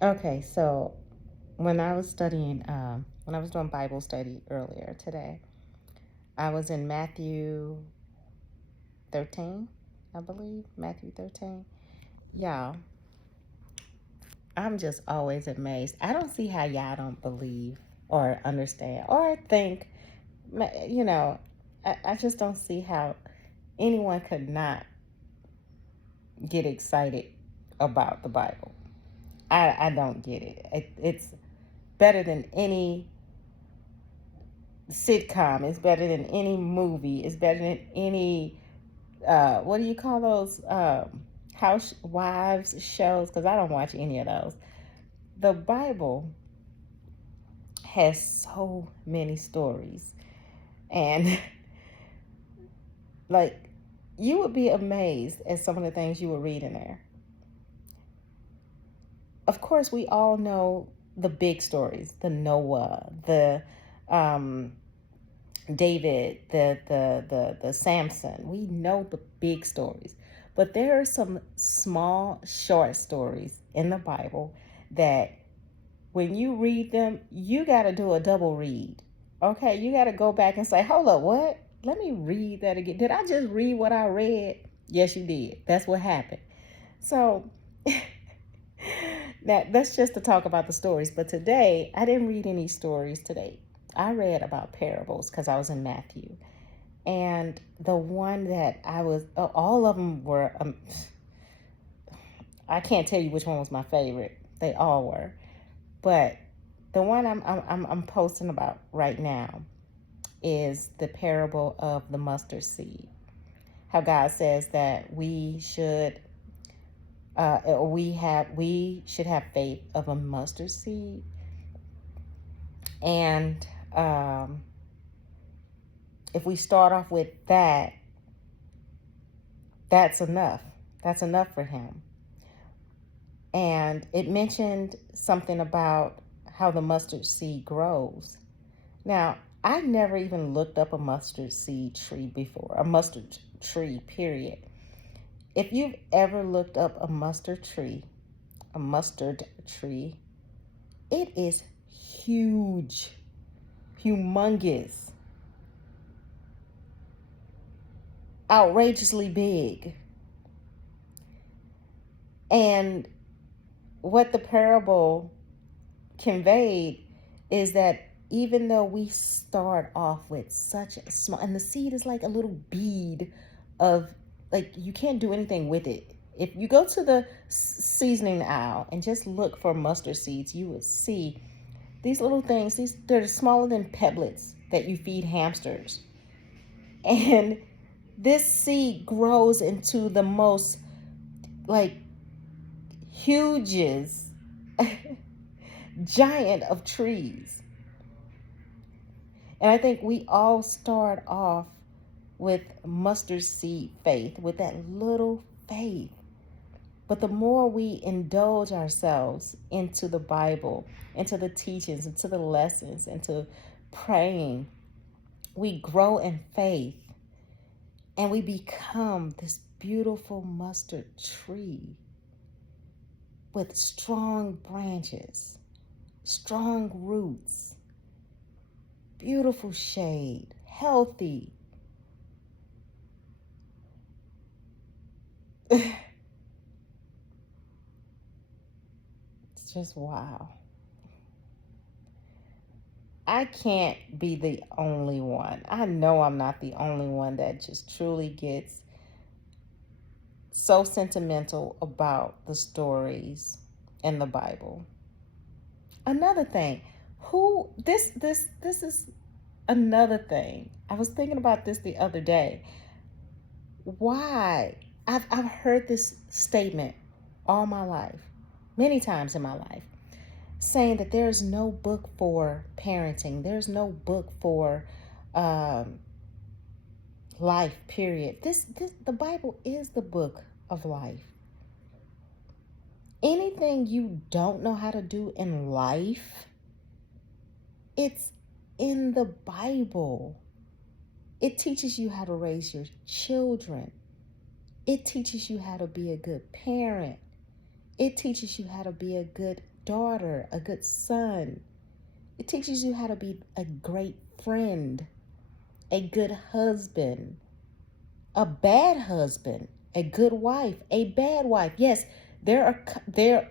Okay, so when I was doing Bible study earlier today, I was in Matthew 13, I believe, Matthew 13. Y'all, I'm just always amazed. I don't see how y'all don't believe or understand or think, you know, I just don't see how anyone could not get excited about the Bible. I don't get it's better than any sitcom. It's better than any movie. It's better than any what do you call those housewives shows? Because I don't watch any of those. The Bible has so many stories, and like you would be amazed at some of the things you would read in there. Of course, we all know the big stories, the Noah, the um, David, the Samson. We know the big stories, but there are some small, short stories in the Bible that when you read them, you got to do a double read. Okay, you got to go back and say, "Hold up, what? Let me read that again. Did I just read what I read?" Yes, you did. That's what happened. So that's just to talk about the stories. But today, I didn't read any stories today. I read about parables because I was in Matthew. And the one that all of them were, I can't tell you which one was my favorite. They all were. But the one I'm posting about right now is the parable of the mustard seed. How God says that we should have faith of a mustard seed, and um, if we start off with that, that's enough. That's enough for Him. And it mentioned something about how the mustard seed grows. Now, I never even looked up a mustard seed tree before, a mustard tree, period. If you've ever looked up a mustard tree, it is huge, humongous, outrageously big. And what the parable conveyed is that even though we start off with such a small, and the seed is like a little bead of, like, you can't do anything with it. If you go to the seasoning aisle and just look for mustard seeds, you will see these little things. They're smaller than pebblets that you feed hamsters. And this seed grows into the most, like, hugest giant of trees. And I think we all start off with mustard seed faith, with that little faith. But the more we indulge ourselves into the Bible, into the teachings, into the lessons, into praying, we grow in faith and we become this beautiful mustard tree with strong branches, strong roots, beautiful shade, healthy. It's just wow. I can't be the only one. I know I'm not the only one that just truly gets so sentimental about the stories in the Bible. Another thing, who this is another thing. I was thinking about this the other day. Why? I've heard this statement all my life, many times in my life, saying that there's no book for parenting. There's no book for um, life. Period. This the Bible is the book of life. Anything you don't know how to do in life, it's in the Bible. It teaches you how to raise your children. It teaches you how to be a good parent. It teaches you how to be a good daughter, a good son. It teaches you how to be a great friend, a good husband, a bad husband, a good wife, a bad wife. Yes, there are there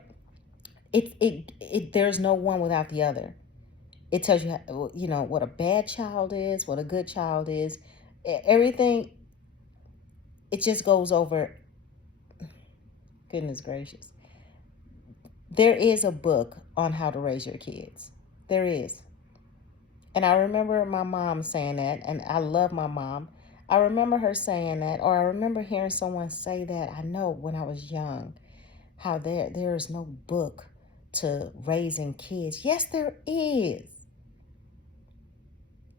there's no one without the other. It tells you what a bad child is, what a good child is. Everything, it just goes over. Goodness gracious. There is a book on how to raise your kids. There is. And I remember my mom saying that, and I love my mom. I remember her saying that, or I remember hearing someone say that. I know when I was young, how there is no book to raising kids. Yes, there is.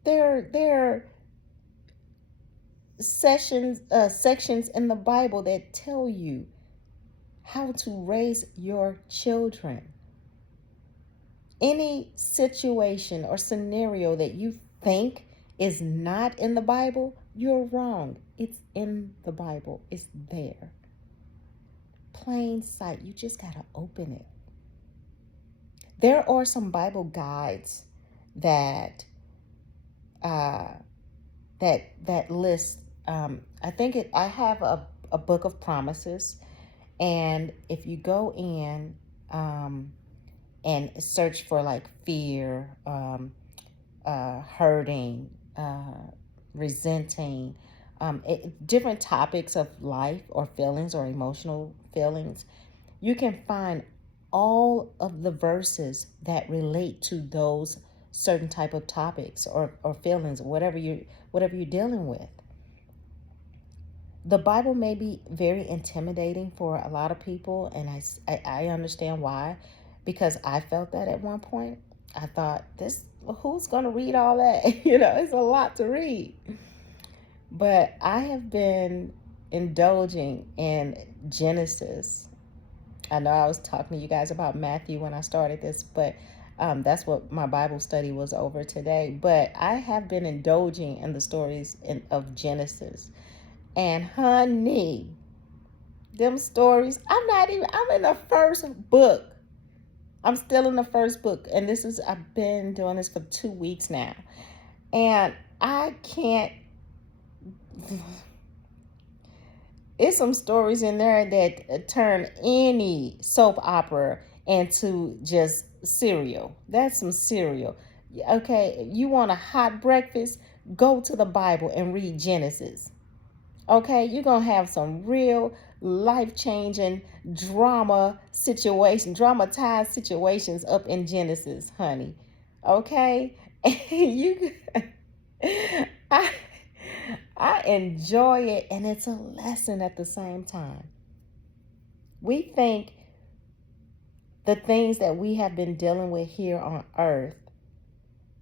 There are sections in the Bible that tell you how to raise your children. Any situation or scenario that you think is not in the Bible, you're wrong. It's in the Bible. It's there. Plain sight. You just got to open it. There are some Bible guides that list. I have a book of promises, and if you go in and search for like fear, hurting, resenting, different topics of life or feelings or emotional feelings, you can find all of the verses that relate to those certain type of topics or feelings, whatever you're dealing with. The Bible may be very intimidating for a lot of people, and I understand why, because I felt that at one point. I thought, who's going to read all that? It's a lot to read. But I have been indulging in Genesis. I know I was talking to you guys about Matthew when I started this, but that's what my Bible study was over today. But I have been indulging in the stories of Genesis. And honey, them stories, I'm in the first book. I'm still in the first book. And I've been doing this for 2 weeks now. And I can't, it's some stories in there that turn any soap opera into just cereal. That's some cereal. Okay, you want a hot breakfast? Go to the Bible and read Genesis. Okay, you're going to have some real life-changing dramatized situations up in Genesis, honey. Okay? you I I enjoy it, and it's a lesson at the same time. We think the things that we have been dealing with here on earth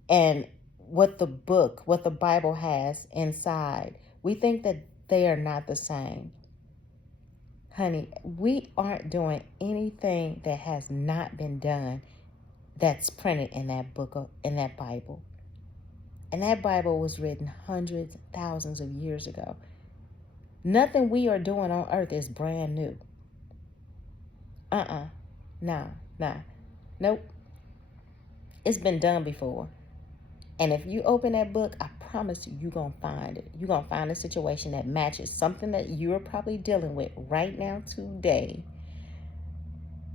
and what the Bible has inside, we think that they are not the same. Honey, we aren't doing anything that has not been done that's printed in that in that Bible. And that Bible was written hundreds, thousands of years ago. Nothing we are doing on earth is brand new. Nah. Nope. It's been done before. And if you open that book, I promise you, you're going to find it. You're going to find a situation that matches something that you're probably dealing with right now today.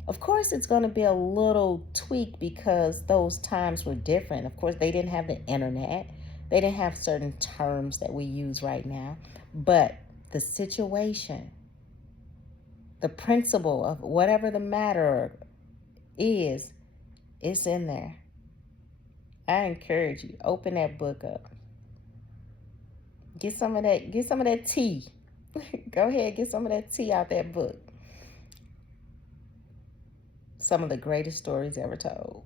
Of course, it's going to be a little tweak because those times were different. Of course, they didn't have the internet. They didn't have certain terms that we use right now. But the situation, the principle of whatever the matter is, it's in there. I encourage you, open that book up. Get some of that tea. Go ahead, get some of that tea out that book. Some of the greatest stories ever told.